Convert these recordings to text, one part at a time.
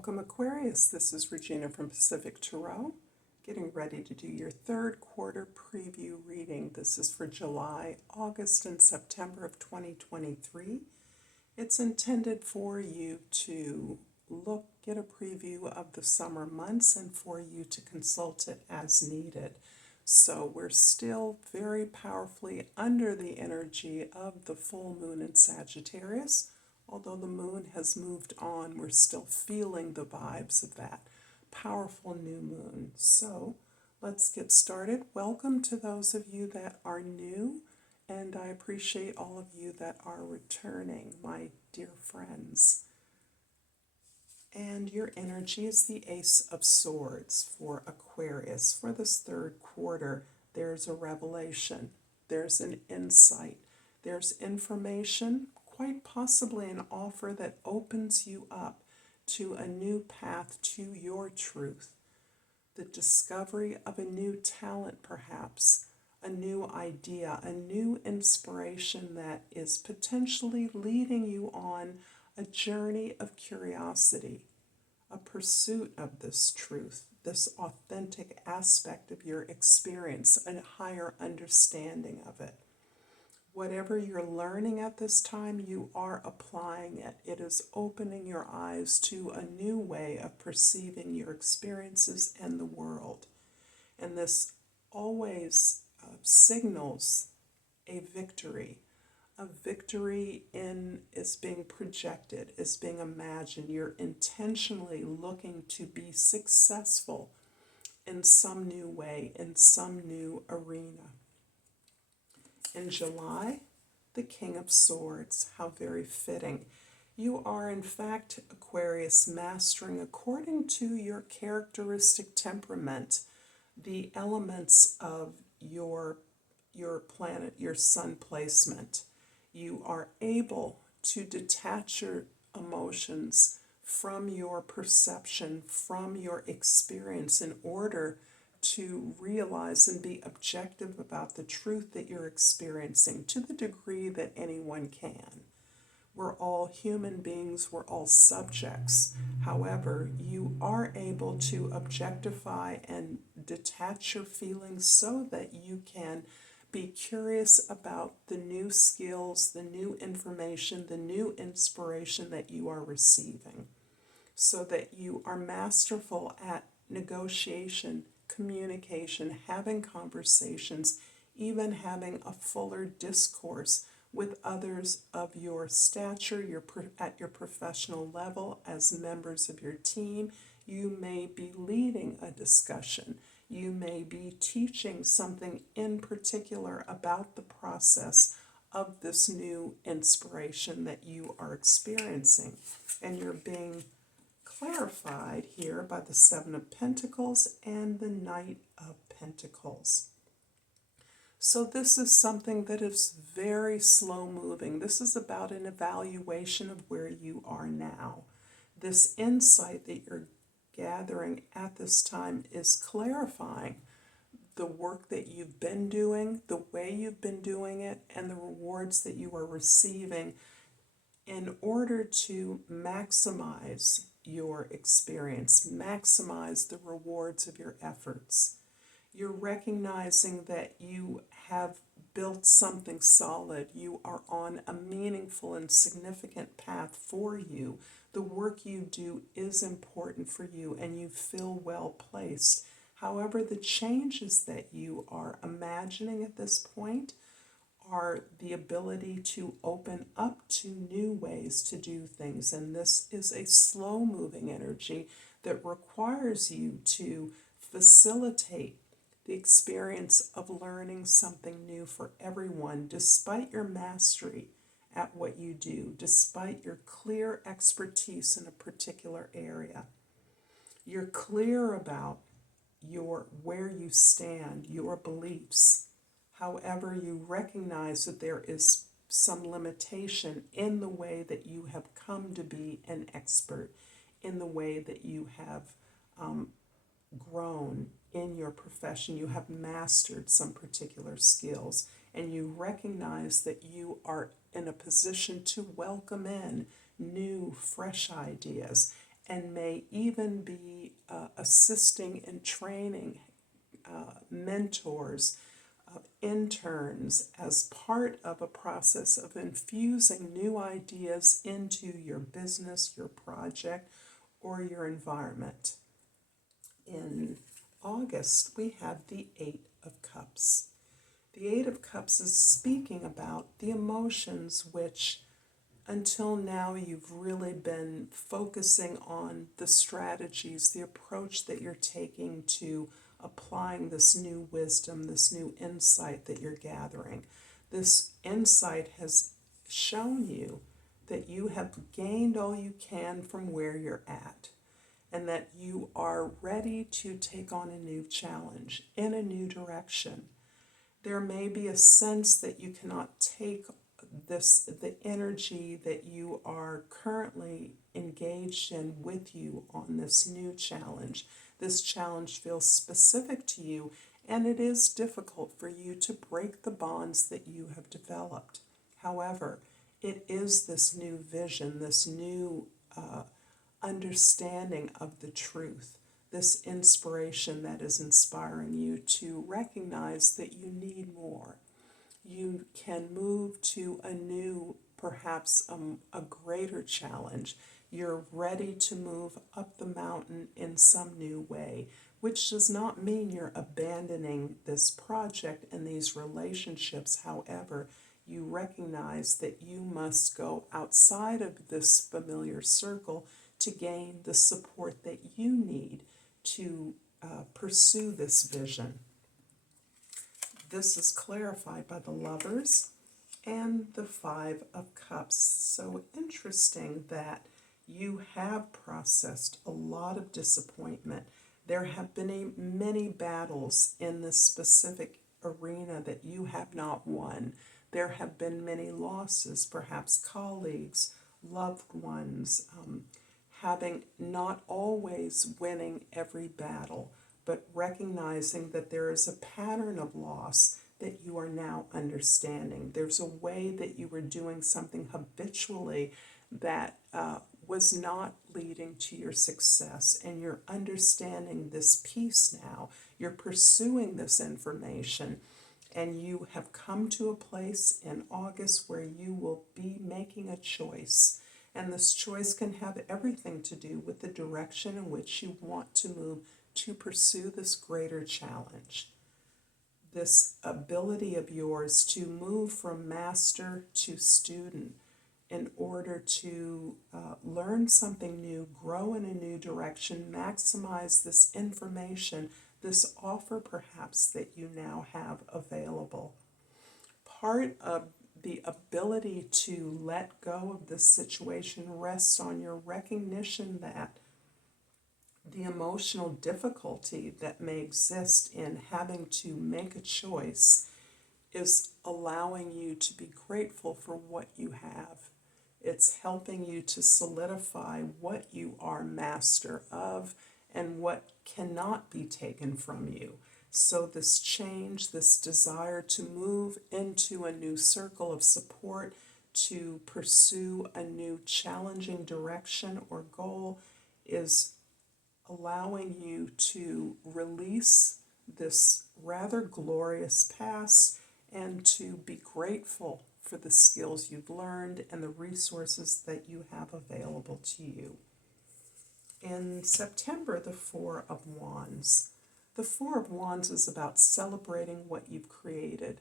Welcome Aquarius, this is Regina from Pacific Tarot, getting ready to do your third quarter preview reading. This is for July, August, and September of 2023. It's intended for you to get a preview of the summer months and for you to consult it as needed. So we're still very powerfully under the energy of the full moon in Sagittarius. Although the moon has moved on, we're still feeling the vibes of that powerful new moon. So let's get started. Welcome to those of you that are new, and I appreciate all of you that are returning, my dear friends. And your energy is the Ace of Swords for Aquarius. For this third quarter, there's a revelation, there's an insight, there's information, quite possibly an offer that opens you up to a new path to your truth, the discovery of a new talent perhaps, a new idea, a new inspiration that is potentially leading you on a journey of curiosity, a pursuit of this truth, this authentic aspect of your experience, a higher understanding of it. Whatever you're learning at this time, you are applying it. It is opening your eyes to a new way of perceiving your experiences and the world. And this always signals a victory. A victory is being projected, is being imagined. You're intentionally looking to be successful in some new way, in some new arena. In July, the King of Swords, how very fitting. You are, in fact, Aquarius, mastering, according to your characteristic temperament, the elements of your planet, your sun placement. You are able to detach your emotions from your perception, from your experience, in order to realize and be objective about the truth that you're experiencing to the degree that anyone can. We're all human beings, we're all subjects. However, you are able to objectify and detach your feelings so that you can be curious about the new skills, the new information, the new inspiration that you are receiving, so that you are masterful at negotiation, communication, having conversations, even having a fuller discourse with others of your stature, at your professional level, as members of your team. You may be leading a discussion. You may be teaching something in particular about the process of this new inspiration that you are experiencing. And you're being clarified here by the Seven of Pentacles and the Knight of Pentacles. So this is something that is very slow moving. This is about an evaluation of where you are now. This insight that you're gathering at this time is clarifying the work that you've been doing, the way you've been doing it, and the rewards that you are receiving in order to maximize your experience, maximize the rewards of your efforts. You're recognizing that you have built something solid. You are on a meaningful and significant path for you. The work you do is important for you, and you feel well placed. However, the changes that you are imagining at this point are the ability to open up to new ways to do things. And this is a slow moving energy that requires you to facilitate the experience of learning something new for everyone, despite your mastery at what you do, despite your clear expertise in a particular area. You're clear about where you stand, your beliefs. However, you recognize that there is some limitation in the way that you have come to be an expert, in the way that you have grown in your profession. You have mastered some particular skills, and you recognize that you are in a position to welcome in new, fresh ideas and may even be assisting in training mentors, interns as part of a process of infusing new ideas into your business, your project, or your environment. In August, we have the Eight of Cups. The Eight of Cups is speaking about the emotions which, until now, you've really been focusing on the strategies, the approach that you're taking to applying this new wisdom, this new insight that you're gathering. This insight has shown you that you have gained all you can from where you're at, and that you are ready to take on a new challenge in a new direction. There may be a sense that you cannot take the energy that you are currently engaged in with you on this new challenge. This challenge feels specific to you, and it is difficult for you to break the bonds that you have developed. However, it is this new vision, this new understanding of the truth, this inspiration that is inspiring you to recognize that you need more. You can move to a new, perhaps a greater challenge. You're ready to move up the mountain in some new way, which does not mean you're abandoning this project and these relationships. However, you recognize that you must go outside of this familiar circle to gain the support that you need to pursue this vision. This is clarified by the Lovers and the Five of Cups. So interesting that you have processed a lot of disappointment. There have been many battles in this specific arena that you have not won. There have been many losses, perhaps colleagues, loved ones, having not always winning every battle, but recognizing that there is a pattern of loss that you are now understanding. There's a way that you were doing something habitually that was not leading to your success, and you're understanding this piece now. You're pursuing this information, and you have come to a place in August where you will be making a choice. And this choice can have everything to do with the direction in which you want to move to pursue this greater challenge. This ability of yours to move from master to student in order to learn something new, grow in a new direction, maximize this information, this offer perhaps that you now have available. Part of the ability to let go of this situation rests on your recognition that the emotional difficulty that may exist in having to make a choice is allowing you to be grateful for what you have. It's helping you to solidify what you are master of and what cannot be taken from you. So this change, this desire to move into a new circle of support, to pursue a new challenging direction or goal, is allowing you to release this rather glorious past and to be grateful for the skills you've learned and the resources that you have available to you. In September, the Four of Wands. The Four of Wands is about celebrating what you've created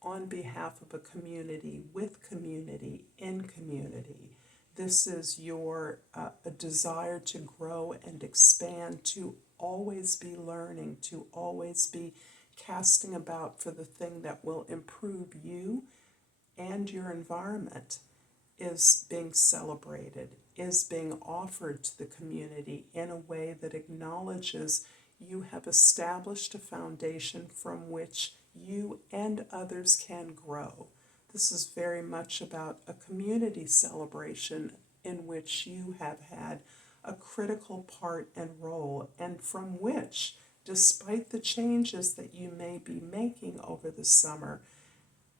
on behalf of a community, with community, in community. This is your a desire to grow and expand, to always be learning, to always be casting about for the thing that will improve you and your environment, is being celebrated, is being offered to the community in a way that acknowledges you have established a foundation from which you and others can grow. This is very much about a community celebration in which you have had a critical part and role, and from which, despite the changes that you may be making over the summer,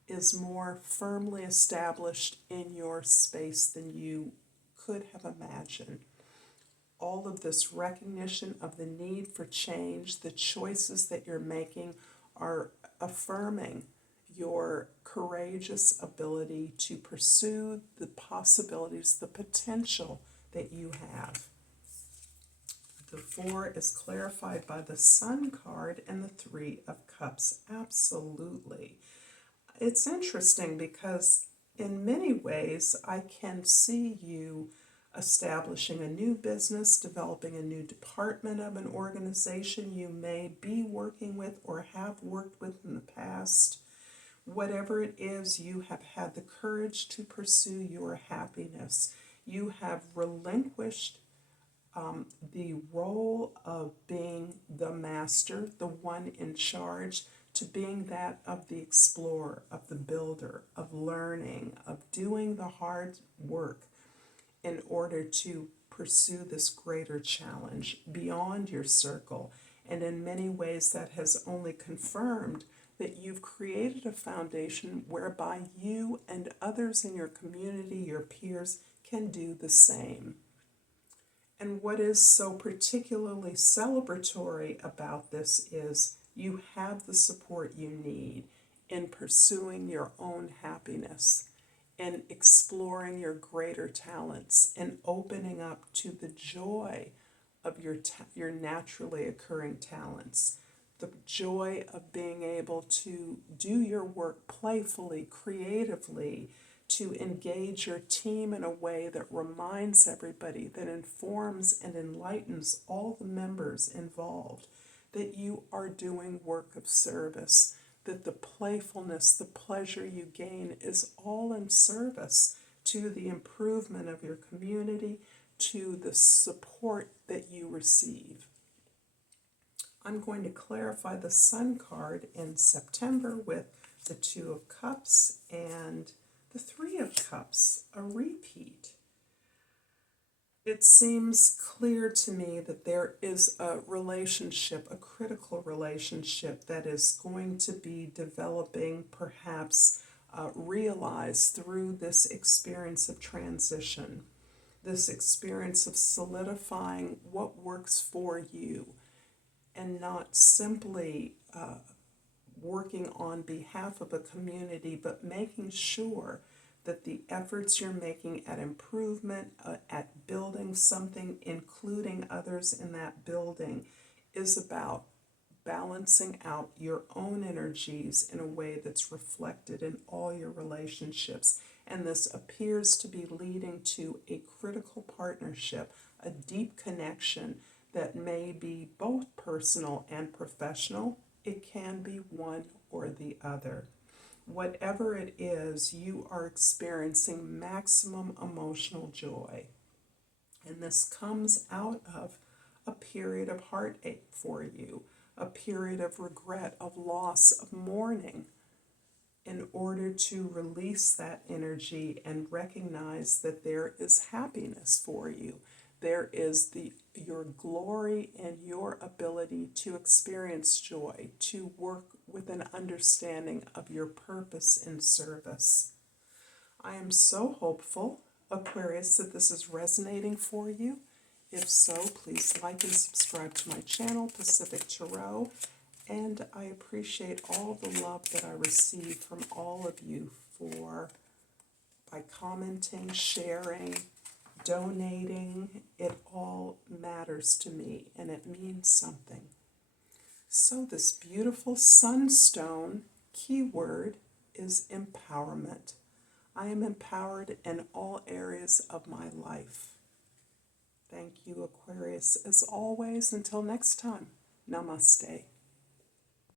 is more firmly established in your space than you could have imagined. all of this recognition of the need for change, the choices that you're making are affirming your courageous ability to pursue the possibilities, the potential that you have. The 4 is clarified by the Sun card and the 3 of Cups. Absolutely. It's interesting because in many ways I can see you establishing a new business, developing a new department of an organization you may be working with or have worked with in the past. Whatever it is, you have had the courage to pursue your happiness. You have relinquished the role of being the master, the one in charge, to being that of the explorer, of the builder, of learning, of doing the hard work in order to pursue this greater challenge beyond your circle. And in many ways, that has only confirmed that you've created a foundation whereby you and others in your community, your peers, can do the same. And what is so particularly celebratory about this is you have the support you need in pursuing your own happiness, in exploring your greater talents, and opening up to the joy of your naturally occurring talents, the joy of being able to do your work playfully, creatively, to engage your team in a way that reminds everybody, that informs and enlightens all the members involved, that you are doing work of service, that the playfulness, the pleasure you gain is all in service to the improvement of your community, to the support that you receive. I'm going to clarify the Sun card in September with the 2 of Cups and the 3 of Cups, a repeat. It seems clear to me that there is a relationship, a critical relationship that is going to be developing, perhaps realized through this experience of transition, this experience of solidifying what works for you and not simply working on behalf of a community, but making sure that the efforts you're making at improvement, at building something, including others in that building, is about balancing out your own energies in a way that's reflected in all your relationships. And this appears to be leading to a critical partnership, a deep connection that may be both personal and professional. It can be one or the other. Whatever it is, you are experiencing maximum emotional joy. And this comes out of a period of heartache for you, a period of regret, of loss, of mourning, in order to release that energy and recognize that there is happiness for you. There is your glory and your ability to experience joy, to work with an understanding of your purpose in service. I am so hopeful, Aquarius, that this is resonating for you. If so, please like and subscribe to my channel, Pacific Tarot. And I appreciate all the love that I receive from all of you by commenting, sharing, donating. It all matters to me, and it means something. So this beautiful sunstone keyword is empowerment. I am empowered in all areas of my life. Thank you, Aquarius. As always, until next time, Namaste.